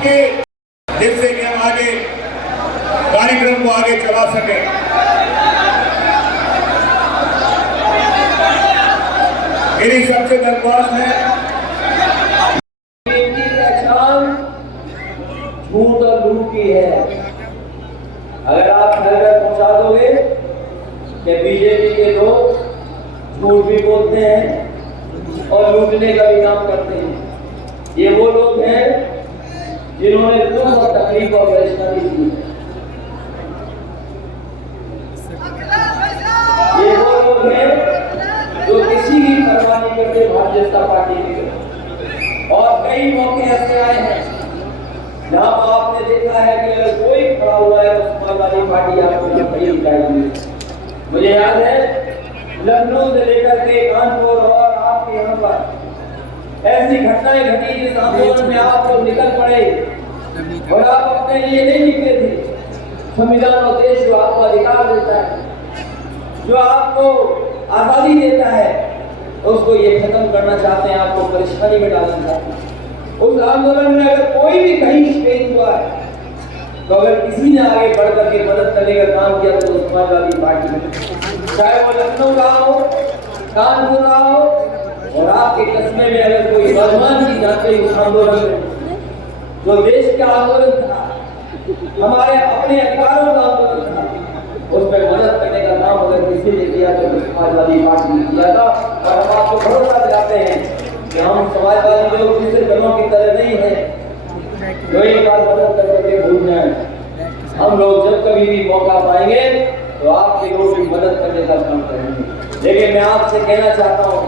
आपके जिससे कि हम आगे कार्यक्रम को आगे चला सके। मेरी सबसे दरख्वास्त है, की पहचान झूठ और लूट की है। अगर आप घर में पहुंचा दोगे कि बीजेपी के लोग झूठ भी बोलते हैं और लूटने का भी काम करते हैं, ये वो लोग हैं जिन्होंने दुख और तकलीफ और परेशानी दी है। ये वो लोग हैं जो किसी की परवाह नहीं करते भारतीय जनता पार्टी के। और कई मौके ऐसे आए हैं जहां पर आपने देखा है कि अगर कोई खड़ा हुआ है तो समाजवादी पार्टी आपको खड़ी दिखाई दी। मुझे याद है लखनऊ से लेकर के कानपुर और आपके यहाँ पर ऐसी घटनाएं घटी जिस आंदोलन में आप लोग निकल पड़े और आप अपने लिए नहीं निकले थे। संविधान और देश जो आपको अधिकार देता है, जो आपको आजादी देता है, उसको ये खत्म करना चाहते हैं, आपको परेशानी में डालना चाहते हैं। उस आंदोलन में अगर कोई भी कहीं शहीद हुआ है तो अगर किसी ने आगे बढ़ करके मदद करने का काम किया तो समाजवादी पार्टी में, चाहे वो लखनऊ रहा हो, कानपुर रहा हो और आपके कस्बे में अगर कोई नौजवान की जाते उस आंदोलन में, जो देश का आंदोलन था, हमारे अपने अधिकारों का आंदोलन था, उसमें मदद करने का काम अगर किसी ने किया तो समाजवादी पार्टी ने किया था। और हम आपको भरोसा दिलाते हैं कि हम समाजवादी लोग दूसरे दलों की तरह नहीं है जो एक बार मदद करके भूल जाए। हम लोग जब कभी भी मौका पाएंगे तो आपके लोग भी मदद करने का काम करेंगे। लेकिन मैं आपसे कहना चाहता हूँ,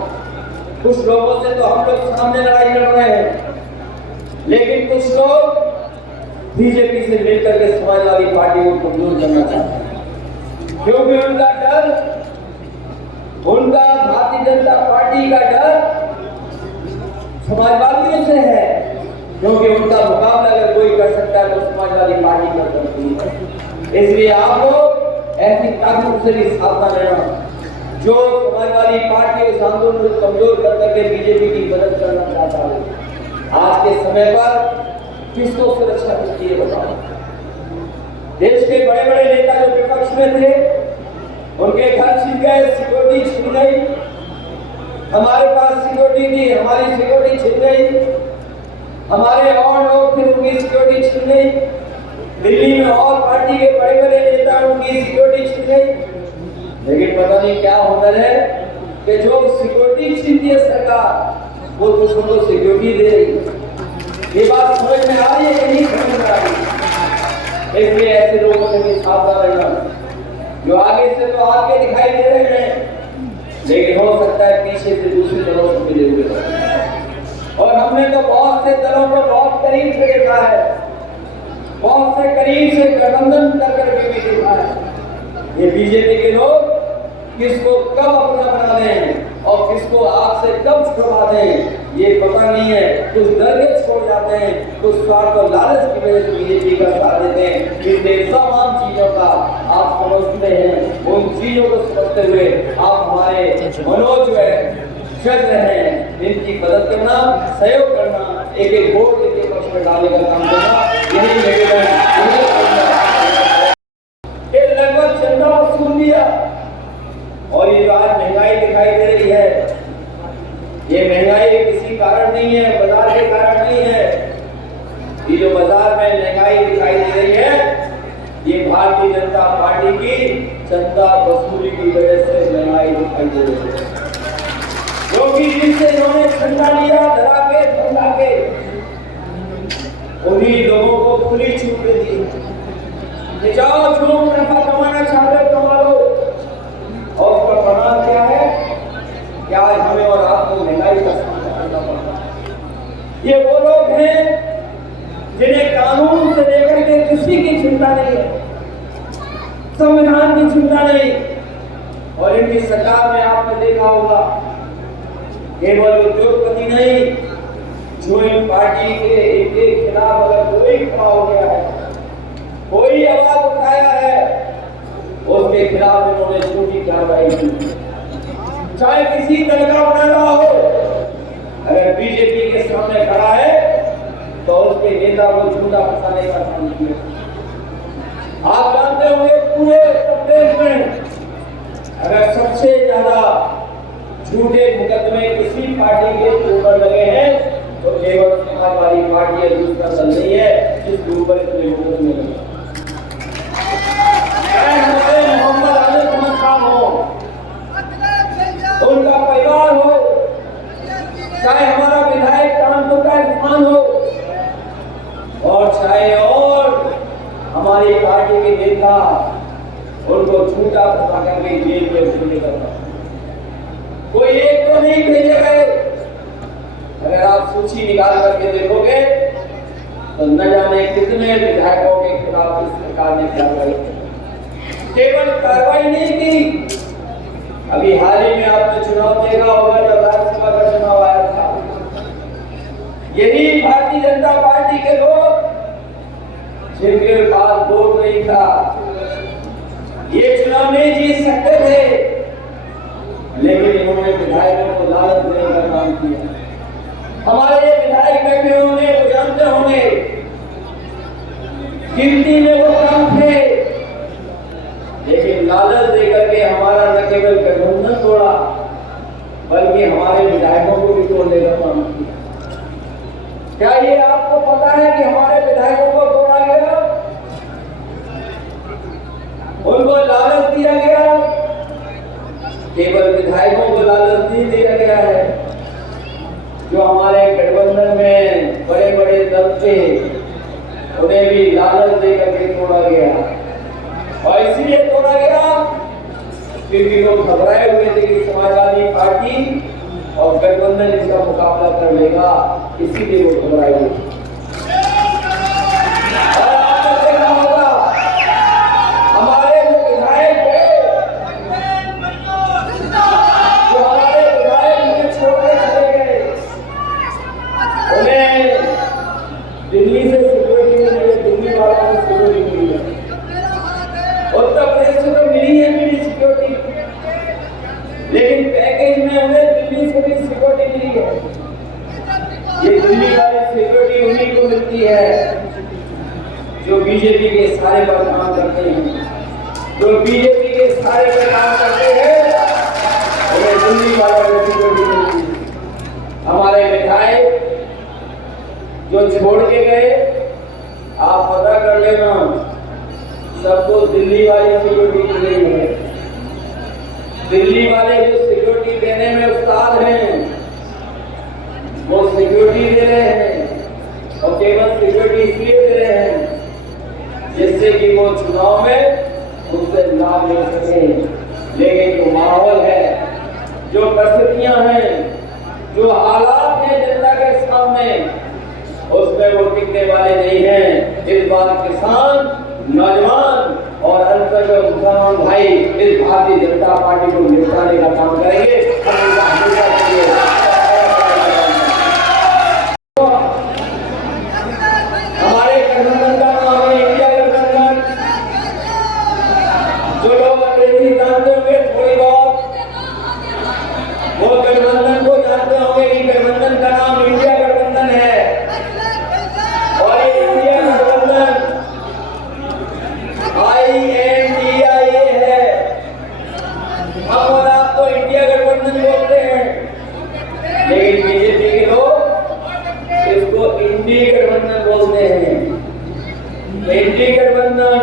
कुछ लोगों से तो हम लोग सामने लड़ाई लड़ रहे हैं, लेकिन कुछ लोग बीजेपी से मिलकर के समाजवादी पार्टी को कमजोर करना चाहते हैं, क्योंकि उनका डर, उनका भारतीय जनता पार्टी का डर समाजवादियों से है, क्योंकि उनका मुकाबला अगर कोई कर सकता है तो समाजवादी पार्टी कर सकती है। इसलिए आप लोग ऐसी ताकत से भी सावधान रहना जो समाजवादी पार्टी उस आंदोलन को कमजोर कर करके बीजेपी की मदद करना चाहता है। आज के समय पर किसको सुरक्षा मिलती है बताओ? देश के बड़े बड़े नेता जो विपक्ष में थे उनके घर छिन गए, सिक्योरिटी छिन गई। हमारे पास सिक्योरिटी थी, हमारी सिक्योरिटी छिन गई। हमारे और लोग थे, उनकी सिक्योरिटी छिन गई। दिल्ली में और पार्टी के बड़े बड़े नेता, उनकी सिक्योरिटी छिन गई। लेकिन पता नहीं क्या हुनर है कि जो सिक्योरिटी छीनती है सरकार, वो दूसरों को सिक्योरिटी दे रही है। ये बात समझ में आ रही है कि नहीं समझ में आ रही? इसलिए ऐसे लोगों से भी सावधान रहना जो आगे से तो आपके दिखाई दे रहे हैं, लेकिन हो सकता है पीछे से दूसरे दलों से मिले हुए। और हमने तो बहुत से दलों को बहुत करीब से देखा है, बहुत से करीब से गठबंधन कर करके भी देखा है। ये बीजेपी के लोग किसको कब अपना बना दें और किसको आपसे कब छुड़वा दें ये पता नहीं है। कुछ डर के छोड़ जाते हैं, कुछ स्वार्थ और लालच की वजह से बीजेपी का साथ देते हैं। इसलिए तमाम चीजों का आप समझते हैं, उन चीजों को समझते हुए आप हमारे मनोज जो है चल रहे हैं, इनकी मदद करना, सहयोग करना, एक एक वोट इनके पक्ष में डालने का काम करना, यही निवेदन। लगभग चंदा वसूल दिया और ये आज महंगाई दिखाई दे रही है, ये महंगाई किसी कारण नहीं है, बाजार के कारण नहीं है। ये जो बाजार में महंगाई दिखाई दे रही है, ये भारतीय जनता पार्टी की चंदा वसूली की वजह से महंगाई दिखाई दे रही है। क्योंकि जिनसे इन्होंने झंडा लिया धरा के धंधा के, उन्हीं लोगों को खुली छूट दे दी। जाओ जो मुनाफा कमाना चाहते कमा लो। और उसका परिणाम क्या है? क्या हमें और आपको महंगाई का सामना करना पड़ता है। ये वो लोग हैं जिन्हें कानून से लेकर के किसी की चिंता नहीं है, संविधान की चिंता नहीं। और इनकी सरकार में आपने देखा होगा केवल उद्योगपति नहीं, जो इन पार्टी के खिलाफ अगर कोई खड़ा हो गया है, कोई आवाज उठाया है, उसके खिलाफ इन्होंने छोटी कार्रवाई की। चाहे किसी दल का बना रहा हो, अगर बीजेपी के सामने खड़ा है तो उसके नेता को झूठा फंसाने का काम किया। आप जानते होंगे पूरे प्रदेश में अगर सबसे ज्यादा झूठे मुकदमे किसी पार्टी के ऊपर लगे हैं तो केवल समाजवादी पार्टी है, दूसरा दल नहीं है जिसके ऊपर इतने मुकदमे लगे। मोहम्मद आजम खान हो, उनका परिवार हो, चाहे हमारा विधायक कानपुर का इरफान हो, और चाहे और हमारी पार्टी के नेता उनको झूठा फंसा करके जेल में भेजने का कोई एक तो नहीं भेजे गए। अगर आप सूची निकाल करके देखोगे तो न जाने कितने विधायकों के खिलाफ इस सरकार ने कार्रवाई की। केवल कार्रवाई नहीं की, अभी हाल ही में आपने चुनाव देखा होगा जब राज्यसभा का चुनाव आया था, यही भारतीय जनता पार्टी के लोग जिनके पास वोट नहीं था ये चुनाव नहीं जीत सकते थे, लेकिन इन्होंने विधायकों को लालच देने का काम किया। हमारे ये विधायक बैठे होंगे वो जानते होंगे गिनती में वो कम थे, लेकिन लालच देकर के हमारा न केवल गठबंधन तोड़ा बल्कि हमारे विधायकों को भी तोड़ने का काम किया। क्या ये आपको पता है कि हमारे विधायकों को तोड़ा गया, उनको लालच दिया गया? केवल विधायकों को लालच नहीं दिया गया है, जो हमारे गठबंधन में बड़े बड़े दल थे उन्हें भी लालच देकर के तोड़ा गया। और इसलिए तोड़ा गया क्योंकि लोग घबराए हुए थे कि समाजवादी पार्टी और गठबंधन इसका मुकाबला कर लेगा, इसीलिए वो घबराए हुए थे। और आपने देखा होगा हमारे जो विधायक थे, जो हमारे विधायक उन्हें छोड़ के चले गए, उन्हें दिल्ली से सिक्योरिटी मिली, दिल्ली वालों को सिक्योरिटी मिली है, उत्तर प्रदेश से तो मिली है मिली सिक्योरिटी, लेकिन पैकेज में उन्हें दिल्ली से भी सिक्योरिटी मिली है। ये दिल्ली वाली सिक्योरिटी उन्हीं को मिलती है जो बीजेपी के सारे पर काम करते हैं, जो बीजेपी के सारे पर काम करते हैं उन्हें दिल्ली वालों को सिक्योरिटी मिलती है। हमारे विधायक जो छोड़ के गए, आप पता कर लेना, सबको दिल्ली वाली सिक्योरिटी मिल रही है। दिल्ली वाले जो सिक्योरिटी देने में उस्ताद हैं वो सिक्योरिटी दे रहे हैं, और केवल सिक्योरिटी इसलिए दे रहे हैं जिससे कि वो चुनाव में उससे लाभ ले सके। लेकिन जो माहौल है, जो परिस्थितियां हैं, जो हालात हैं जनता के सामने, उसमें वो टिकने वाले नहीं हैं। इस बार किसान, नौजवान और अंतर मुसलमान भाई इस भारतीय जनता पार्टी को निपटाने का काम करेंगे। हमारे गठबंधन का नाम है इंडिया गठबंधन। जो लोग अंग्रेजी जानते होंगे थोड़ी बहुत, वो गठबंधन को जानते होंगे कि गठबंधन का नाम इंडिया गठबंधन है। और ये इंडिया गठबंधन INDIA है। हम और आप तो इंडिया गठबंधन बोलते हैं, लेकिन बीजेपी के लोग इसको इंडी गठबंधन बोलते हैं। इंडी गठबंधन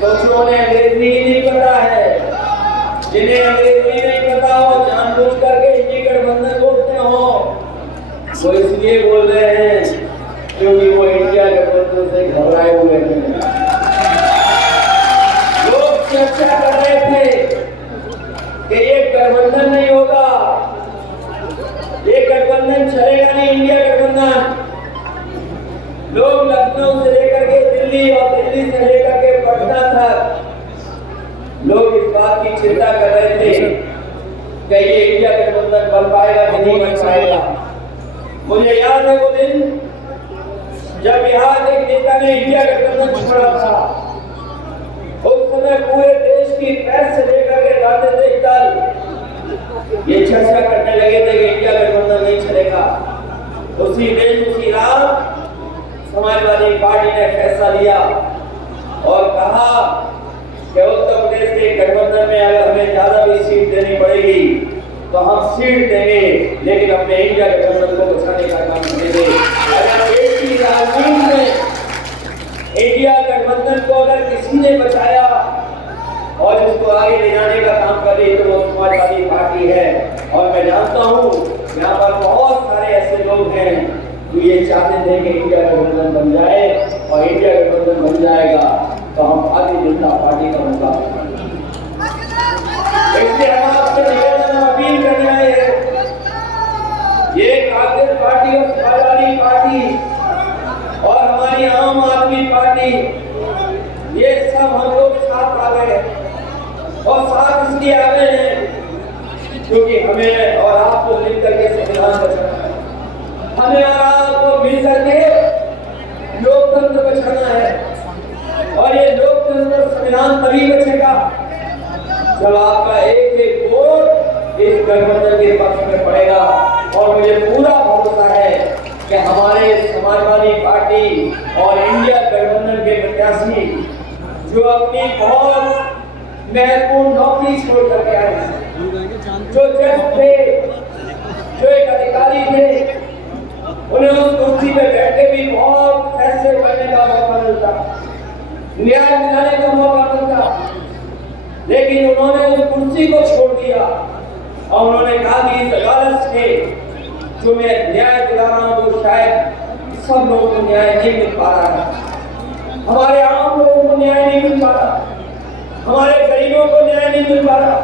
सोचो उन्हें अंग्रेजी नहीं पता है, जिन्हें अंग्रेजी नहीं पता हो जानबूझ करके इंडी गठबंधन बोलते हो, वो इसलिए बोल रहे हैं क्योंकि वो इंडिया गठबंधन से घबराए हुए हैं। लोग चर्चा कर रहे थे कि ये गठबंधन नहीं होगा, ये गठबंधन चलेगा नहीं, इंडिया गठबंधन। लोग लखनऊ से लेकर के दिल्ली और दिल्ली से लेकर के पटना तक लोग इस बात की चिंता कर रहे थे कि ये इंडिया गठबंधन बन पाएगा कि नहीं बन पाएगा। मुझे याद है वो दिन जब बिहार के नेता ने इंडिया गठबंधन छोड़ा था, उस समय पूरे देश की प्रेस से लेकर के राजनीतिक दल ये चर्चा करने लगे थे कि इंडिया गठबंधन नहीं चलेगा। उसी दिन उसी रात समाजवादी पार्टी ने फैसला लिया और कहा कि उत्तर प्रदेश के गठबंधन में अगर हमें ज्यादा भी सीट देनी पड़ेगी तो हम सीट देंगे, लेकिन अपने इंडिया गठबंधन को बचाने का काम करेंगे। अगर देश की राजनीति में इंडिया गठबंधन को अगर किसी ने बचाया और इसको आगे ले जाने का काम कर रही तो वो समाजवादी पार्टी है। और मैं जानता हूँ यहाँ पर बहुत सारे ऐसे लोग हैं जो ये चाहते थे कि इंडिया गठबंधन बन जाए, और इंडिया गठबंधन बन जाएगा तो हम भारतीय जनता पार्टी का मुकाबला करेंगे। इसलिए हम आपसे निवेदन अपील करने आए हैं, ये कांग्रेस पार्टी और समाजवादी पार्टी और हमारी आम आदमी पार्टी, ये सब हम लोग साथ आ गए और साथ इसलिए आ गए हैं क्योंकि हमें और आपको मिलकर के संविधान बचाना है, हमें और आपको मिलकर के लोकतंत्र बचाना है। और ये लोकतंत्र संविधान तभी बचेगा जब आपका एक एक वोट इस गठबंधन के पक्ष में पड़ेगा। और मुझे पूरा भरोसा है कि हमारे समाजवादी पार्टी और इंडिया गठबंधन के प्रत्याशी जो अपनी बहुत महत्वपूर्ण नौकरी छोड़ करके आए हैं, जो जज थे, जो एक अधिकारी थे, उन्हें उस कुर्सी पे बैठे भी बहुत फैसले करने का मौका मिलता, न्याय दिलाने का मौका मिलता, लेकिन उन्होंने उस कुर्सी को छोड़ दिया और उन्होंने कहा कि इस अदालत से जो मैं न्याय दिला रहा हूँ वो शायद सब लोगों को न्याय नहीं मिल पा रहा है, हमारे आम लोगों को न्याय नहीं मिल पा रहा, हमारे गरीबों को न्याय नहीं मिल पा रहा,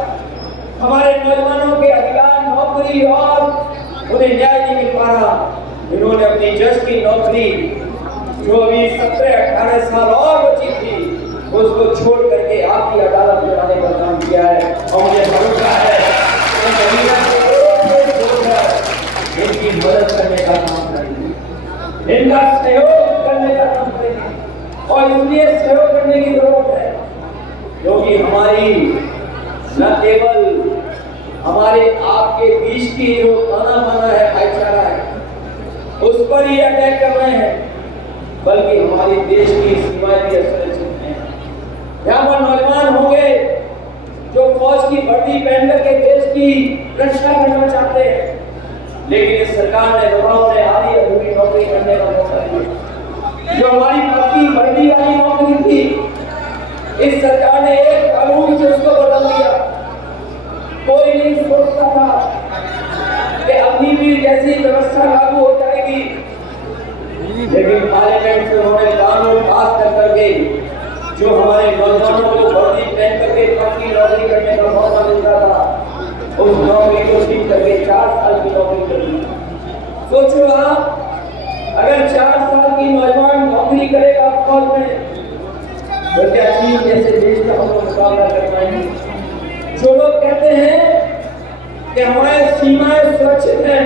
हमारे नौजवानों के अधिकार नौकरी और उन्हें न्याय नहीं मिल पा रहा। इन्होंने अपनी जज की नौकरी जो अभी 17-18 साल और बची थी उसको छोड़ करके आपकी अदालत में आने का काम किया है। और मुझे भरोसा है इनकी मदद करने का काम करेंगे, इनका सहयोग करने का काम करेंगे। और इसलिए सहयोग करने की जरूरत है क्योंकि हमारी न केवल हमारे आपके बीच की जो ताना बाना है, भाईचारा है, उस पर ही अटैक कर रहे हैं, बल्कि हमारे देश की सीमाएं भी असुरक्षित हैं। यहाँ पर नौजवान होंगे जो फौज की वर्दी पहन करके देश की रक्षा करना चाहते हैं, लेकिन इस सरकार ने दबाव ने आधी अधूरी नौकरी करने का मौका दिया। जो हमारी पक्की वर्दी वाली नौकरी थी, इस सरकार ने एक कानून से उसको बदल दिया। कोई नहीं सोचता था कि अभी भी जैसी व्यवस्था लागू हो जाएगी, लेकिन पार्लियामेंट से उन्होंने कानून पास कर करके जो हमारे नौजवानों को वर्दी पहन करके पक्की नौकरी करने का मौका मिलता था, उस नौकरी को छीन करके 4 साल की नौकरी कर दी। सोचो आप, अगर 4 साल की नौजवान नौकरी करेगा फौज में तो क्या चीन जैसे देश का हम लोग मुकाबला कर पाएंगे? जो लोग कहते हैं कि हमारे सीमाएं सुरक्षित हैं,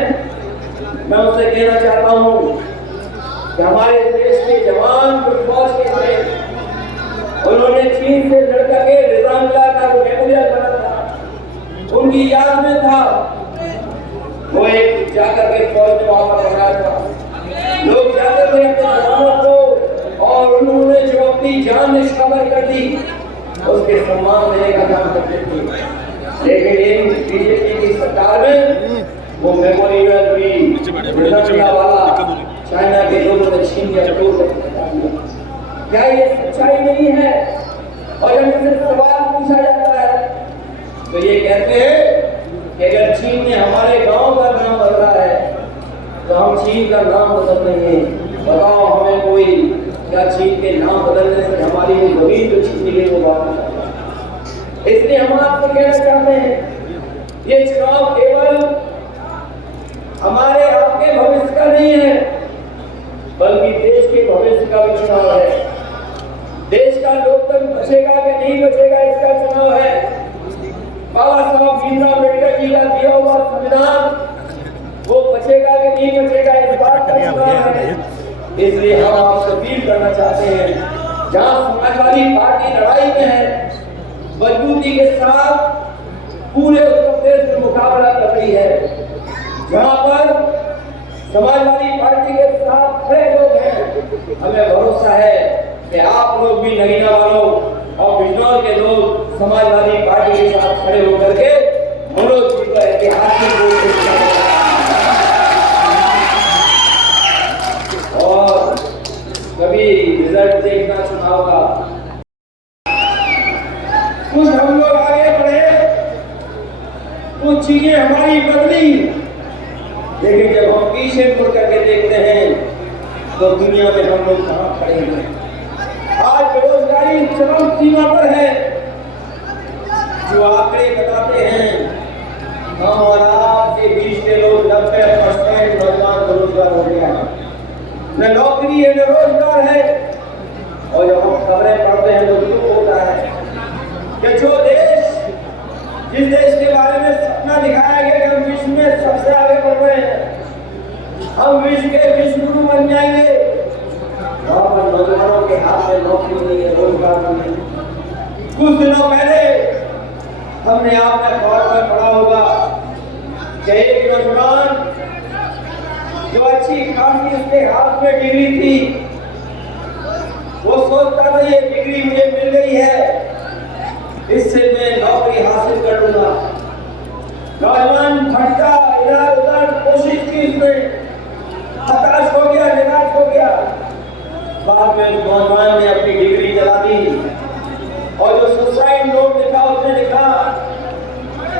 मैं उनसे कहना चाहता हूँ कि हमारे देश के जवान जो फौज के थे, उन्होंने चीन से लड़ करके रिजांगला का जो मेमोरियल बना था, उनकी याद में था, वो एक जाकर के फौज ने वहां पर बनाया था। लोग जाते थे अपने जवानों को, और उन्होंने जो अपनी जान निछावर कर दी उसके सम्मान देने का काम करते थे। लेकिन इन बीजेपी की सरकार में वो मेमोरियल भी वाला चाइना के लोगों ने छीन लिया, तोड़ दिया। क्या ये सच्चाई नहीं है? और जब मुझसे सवाल पूछा जाता है तो ये कहते हैं कि अगर चीन ने हमारे गांव का नाम बदला है तो हम चीन का नाम बदल देंगे। बताओ हमें कोई क्या चीन के नाम बदलने से हमारी जमीन जो छीन ली वो बात नहीं। इसलिए हम आपसे कहना चाहते हैं ये चुनाव केवल हमारे आपके भविष्य का नहीं है, बल्कि देश के भविष्य का भी चुनाव है। देश का लोकतंत्र बचेगा कि नहीं बचेगा इसका चुनाव है। बाबा साहब भीमराव अम्बेडकर जी का दिया हुआ संविधान वो बचेगा कि नहीं बचेगा इस बात का चुनाव है। इसलिए हम आपसे अपील करना चाहते हैं, जहां समाजवादी पार्टी लड़ाई में है, मजबूती के साथ पूरे उत्तर प्रदेश में मुकाबला कर रही है। जहां पर समाजवादी पार्टी के साथ खड़े लोग हैं, हमें भरोसा है कि आप लोग भी नगीना वालों और बिजनौर के लोग समाजवादी पार्टी के साथ खड़े होकर के मनोज जी का ऐतिहासिक और कभी रिजल्ट देखना चुनाव का। कुछ हम लोग आगे बढ़े, कुछ चीजें हमारी बदली, लेकिन जब हम पीछे मुड़ करके देखते हैं तो दुनिया में हम लोग कहां खड़े हैं। आज बेरोजगारी चरम सीमा पर है। जो आंकड़े बताते हैं हम और आपके बीच के लोग 90% नौजवान बेरोजगार हो गया है, न नौकरी है न रोजगार है। और जब हम खबरें पढ़ते हैं तो दुख होता है कि जो देश, जिस देश के बारे में सपना दिखाया गया कि हम विश्व में सबसे आगे बढ़ रहे हैं, हम विश्व के विश्वगुरु बन जाएंगे, वहां पर नौजवानों के हाथ में नौकरी नहीं है, रोजगार नहीं है। कुछ दिनों पहले हमने आपने खबर में पढ़ा होगा कि एक नौजवान जो अच्छी खासी उसके हाथ में डिग्री थी, वो सोचता था ये डिग्री मुझे मिल गई है, इससे मैं नौकरी हासिल कर लूंगा। नौजवान भटका इधर उधर, कोशिश की, उसने हताश हो गया, निराश हो गया। बाद में उस नौजवान ने अपनी डिग्री जला दी और जो सुसाइड नोट लिखा उसने लिखा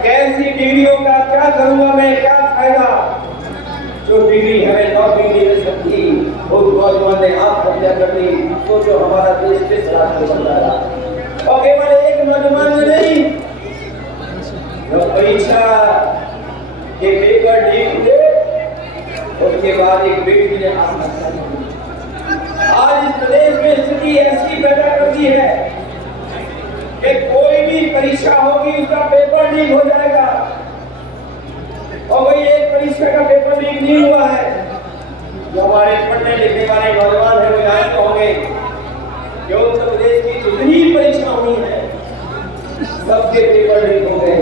कैसी डिग्रियों का क्या करूंगा मैं, क्या फायदा, जो डिग्री हमें नौकरी नहीं मिल सकती। उस नौजवान ने आत्महत्या कर दी। सोचो हमारा देश किस रास्ते बन रहा है। और केवल एक नौजवान ने नहीं, जब परीक्षा के पेपर लीक हुए उसके बाद एक बेटी ने आत्महत्या की। आज इस प्रदेश में स्थिति ऐसी पैदा कर दी है कि कोई भी परीक्षा होगी उसका पेपर लीक हो जाएगा। और वही एक परीक्षा का पेपर लीक नहीं हुआ है। जो हमारे पढ़ने लिखने वाले नौजवान हैं वो जानते होंगे कि उत्तर प्रदेश की जितनी परीक्षा हुई है सबके पेपर लीक हो गए।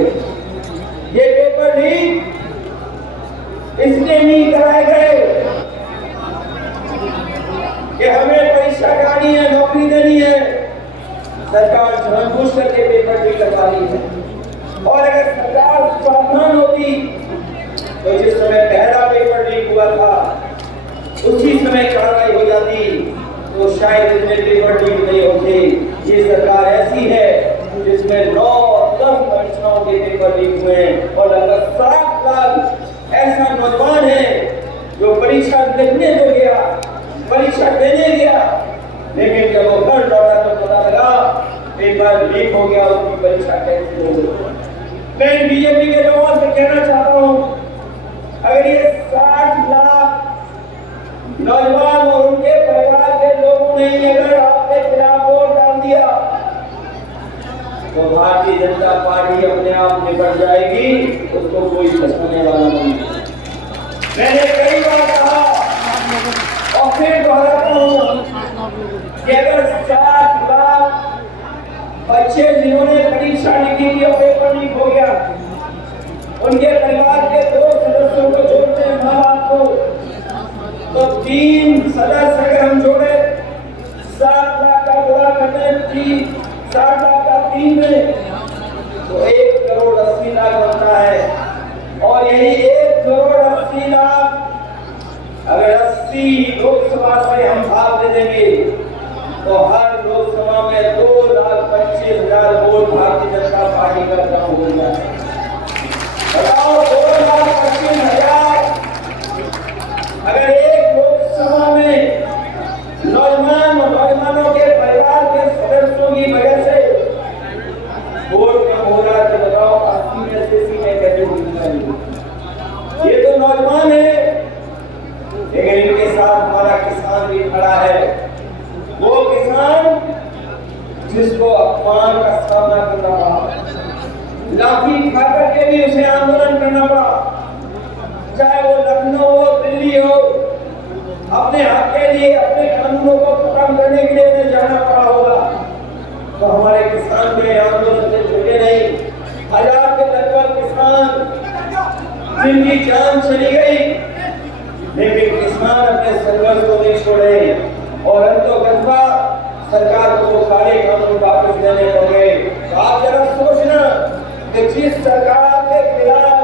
ये पेपर लीक इसलिए नहीं कराए गए कि हमें परीक्षा करानी है, नौकरी देनी है। सरकार जानबूझ करके पेपर लीक करवा रही है। और अगर सरकार सावधान होती तो जिस समय पहला पेपर लीक हुआ था उसी समय कार्रवाई हो जाती तो शायद इतने पेपर लीक नहीं होते। ये सरकार ऐसी है जिसमें 9-10 परीक्षाओं के पेपर लीक हुए और लगभग 7 लाख ऐसा नौजवान है जो परीक्षा लिखने तो गया, परीक्षा देने गया, लेकिन जब वो घर लौटा तो पता लगा पेपर लीक हो गया, उसकी परीक्षा कैंसिल हो गई। मैं बीजेपी के लोगों से कहना चाहता हूँ, अगर ये 60 लाख नौजवान और उनके परिवार के लोगों ने अगर आपके खिलाफ वोट डाल दिया तो भारतीय जनता पार्टी अपने आप निपट जाएगी, उसको कोई फंसाने वाला नहीं। मैंने कई बार कहा और फिर दोहराता हूँ कि अगर 60 लाख बच्चे जिन्होंने परीक्षा लिखी थी और पेपर लीक हो गया, उनके परिवार के 2 सदस्यों को जोड़ते हैं, माँ बाप को, तो 3 सदस्य अगर हम जोड़े 7 लाख का गुणा करते 7 लाख का 3 में तो 1 करोड़ 80 लाख बनता है। और यही 1 करोड़ 80 लाख अगर 80 लोकसभा से हम भाग दे देंगे तो हर लोकसभा में 2,25,000 वोट भारतीय जनता पार्टी का काम हो जाए। बताओ 2,25,000 अगर एक लोकसभा में नौजवान और नौजवानों के परिवार के सदस्यों की वजह से वोट कम हो रहा है तो बताओ 80 में से सीटें कैसे मिलेंगी। ये तो नौजवान है, लेकिन इनके साथ हमारा किसान भी खड़ा है। वो किसान जिसको अपमान का सामना करना पड़ा, लाठी खा करके भी उसे आंदोलन करना पड़ा, चाहे वो लखनऊ हो, दिल्ली हो, अपने हक के लिए, अपने कानूनों को खत्म करने के लिए उन्हें जाना पड़ा होगा। तो हमारे किसान भी आंदोलन से जुटे नहीं। 1000 के लगभग किसान जिनकी जान चली गई, लेकिन किसान अपने संघर्ष को नहीं छोड़े और सरकार को सारे कानून वापस लेने होंगे। तो आप जरा सोचना कि जिस सरकार के खिलाफ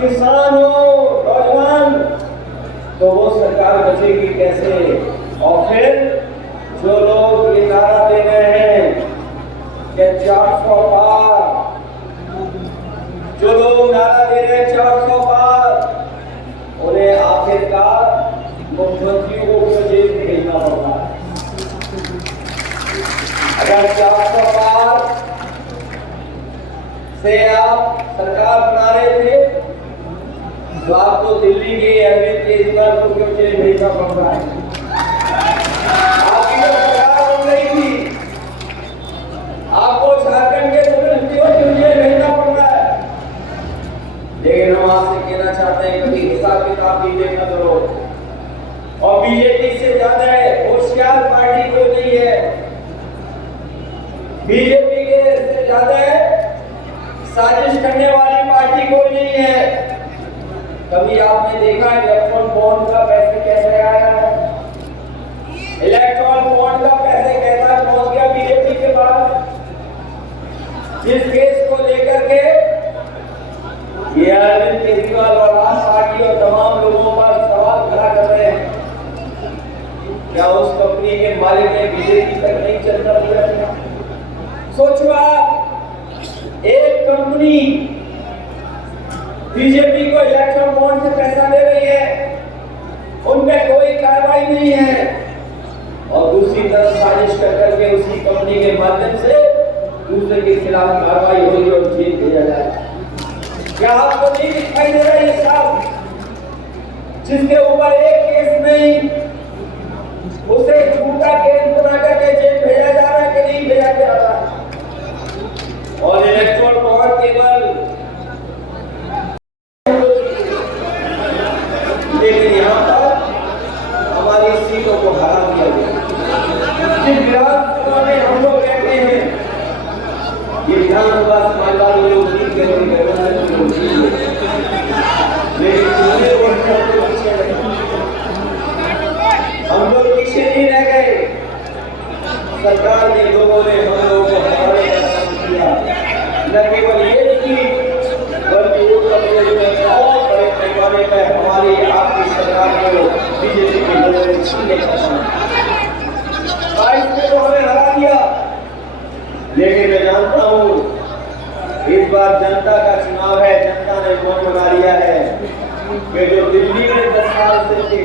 किसान हो, नौजवान, तो वो सरकार बचेगी कैसे? और फिर जो लोग ये नारा दे रहे हैं कि 400 पार, जो लोग नारा दे रहे हैं 400 पार, उन्हें आखिरकार मुख्यमंत्रियों को जेल भेजना होगा। अगर 400 पार से आप सरकार बना रहे थे तो आपको दिल्ली के अरविंद केजरीवाल को क्यों जेल भेजना पड़ रहा है? आपकी जो सरकार बन रही थी, आपको झारखंड के मुख्यमंत्री को क्यों जेल भेजना पड़ रहा है? लेकिन हम आपसे कहना चाहते हैं कि हिसाब किताब भी देखा करो। और बीजेपी से ज्यादा होशियार पार्टी कोई नहीं है। बीजेपी के से ज्यादा साजिश करने वाली पार्टी कोई नहीं है। कभी आपने देखा इलेक्ट्रॉन बॉन्ड का पैसे कैसे आया है? इलेक्ट्रॉन बॉन्ड का पैसे कैसा पहुंच गया बीजेपी के पास? जिस केस को लेकर के ये अरविंद केजरीवाल और आम पार्टी और तमाम लोगों पर सवाल खड़ा कर रहे हैं, क्या उस कंपनी के मालिक ने बीजेपी तक नहीं चलता दिया? सोचो आप, एक कंपनी बीजेपी को इलेक्ट्रॉन बॉन्ड से पैसा दे रही है, उनपे कोई कार्रवाई नहीं है, और दूसरी तरफ साजिश कर करके उसी कंपनी के माध्यम से दूसरे के खिलाफ कार्रवाई होगी और जेल भेजा जाएगा। क्या आपको नहीं दिखाई दे रहा है ये सब? जिसके ऊपर एक केस नहीं, उसे झूठा केस बना करके जेल भेजा जा रहा है कि नहीं भेजा जा रहा है? और इलेक्ट्रॉन बॉन्ड केवल, लेकिन यहाँ पर हमारी सीटों को हरा दिया गया। जिस विधानसभा में हम लोग रहते हैं, ये विधानसभा समाजवादी लोग जीत गए, हम लोग पीछे नहीं रह गए। सरकार ने, लोगों ने हम लोगों को हराने का काम किया। न केवल ये सीट बल्कि और बड़े पैमाने पर हमारी आपकी सरकार को बीजेपी के लोगों ने छीनने का काम किया। 22 में तो हमें हरा दिया, लेकिन मैं जानता हूँ इस बार जनता का चुनाव है, जनता ने मन बना लिया है कि जो दिल्ली में 10 साल से थे,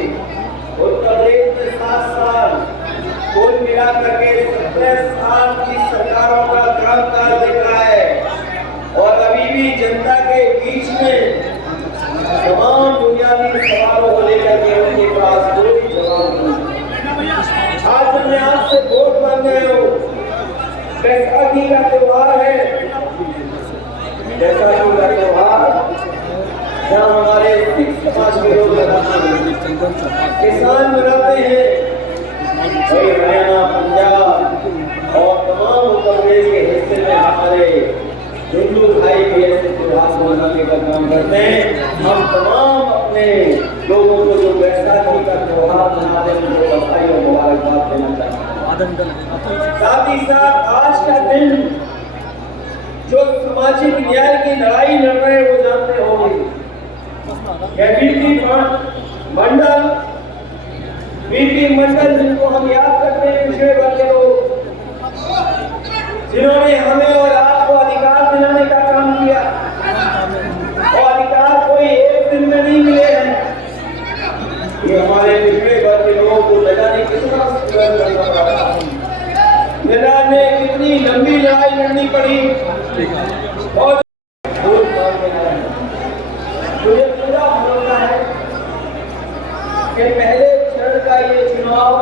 उत्तर प्रदेश में 7 साल, कुल मिला करके 17 साल की सरकारों का कामकाज देखा है, और अभी भी जनता के बीच में तमाम बुनियादी सवालों को लेकर के उनके पास कोई जवाब नहीं। आज मैं आपसे वोट मांग रहे हो, बैसाखी का त्योहार है, बैसाखी का त्योहार जहाँ हमारे सिख समाज के लोग मनाते हैं, किसान मनाते हैं, वही हरियाणा, पंजाब और तमाम उत्तर प्रदेश के हिस्से में हमारे हिंदू भाई भी ऐसे त्योहार मनाने का काम करते हैं। हम तमाम अपने लोगों को जो बैसाखी का त्योहार मनाते हैं उनको बधाई और मुबारकबाद देना चाहते हैं। साथ ही साथ आज का दिन जो सामाजिक न्याय की लड़ाई लड़ रहे हैं वो जानते होंगे, बीपी मंडल जिनको हम याद करते हैं, पिछड़े वर्ग के लोग, जिन्होंने हमें और आपको अधिकार दिलाने का काम किया, और अधिकार कोई एक दिन में नहीं मिले हैं। ये हमारे पिछड़े वर्ग के लोगों को लगाने कितना संघर्ष करना पड़ा, निराज में कितनी लंबी लड़ाई लड़नी पड़ी, और मुझे पूरा भरोसा है कि पहले चरण का ये चुनाव,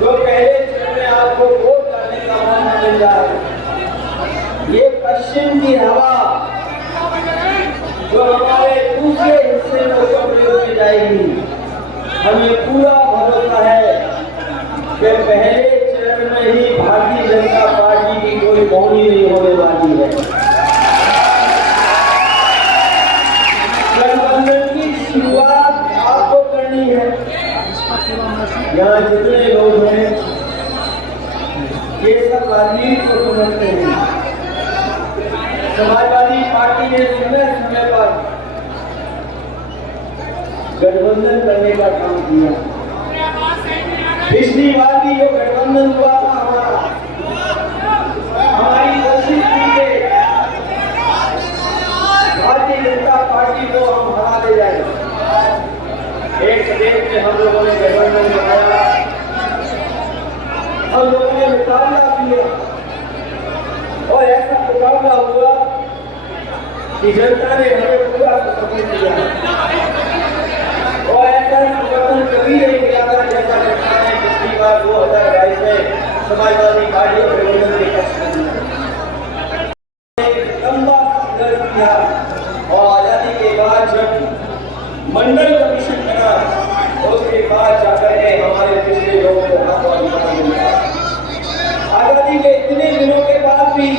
जो पहले चरण में आपको वोट करने का मौका मिल रहा है, ये पश्चिम की हवा जो हमारे दूसरे हिस्से में उत्तर प्रदेश में जाएगी, हमें पूरा भरोसा है कि पहले चरण में ही भारतीय जनता पार्टी की कोई मौनी नहीं होने वाली है। गठबंधन की शुरुआत आपको करनी है। यहाँ जितने लोग हैं ये सब राजनीति को समझते हैं। समाजवादी पार्टी ने समय समय पर गठबंधन करने का काम किया। पिछली बार भी जो गठबंधन हुआ था हमारी कोशिश थी कि भारतीय जनता पार्टी को हम हरा ले जाए। एक प्रदेश में हम लोगों ने गठबंधन बनाया, हम लोगों ने मुकाबला किया और ऐसा मुकाबला हुआ कि जनता ने हमें पूरा समर्थन दिया और ऐसा समर्थन कभी नहीं मिला था जैसा जनता ने पिछली बार 2022 में समाजवादी पार्टी और गठबंधन के पक्ष में दिया। एक लंबा संघर्ष किया और आजादी के बाद जब मंडल कमीशन बना उसके बाद जाकर के हमारे पिछले लोगों को हाथों मिला। आजादी के इतने दिनों के बाद भी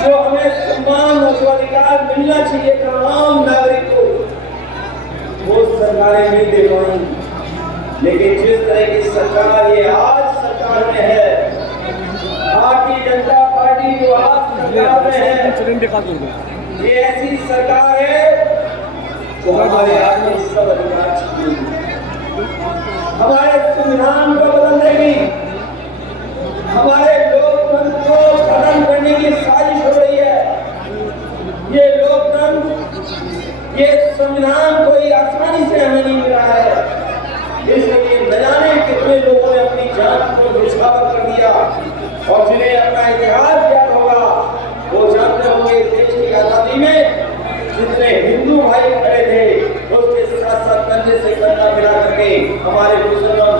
जो हमें सम्मान और अधिकार मिलना चाहिए था आम नागरिक को, वो सरकारें नहीं दे पाई। लेकिन जिस तरह की सरकार ये आज सरकार में है, भारतीय जनता पार्टी जो आज सरकार में है, ये ऐसी सरकार है जो हमारे हाथ में सब अधिकार छीन लेगी, हमारे संविधान को बदल देगी, हमारे लोकतंत्र को खत्म करने की साजिश हो रही है। ये लोकतंत्र, ये संविधान कोई आसानी से हमें नहीं मिला है, इसलिए न जाने कितने लोगों ने अपनी जान को निछावर कर दिया और जिन्हें अपना इतिहास याद होगा वो जानते होंगे देश की आजादी में जितने हिंदू भाई खड़े थे उसके साथ साथ कंधे से कंधा मिला करके हमारे मुसलमान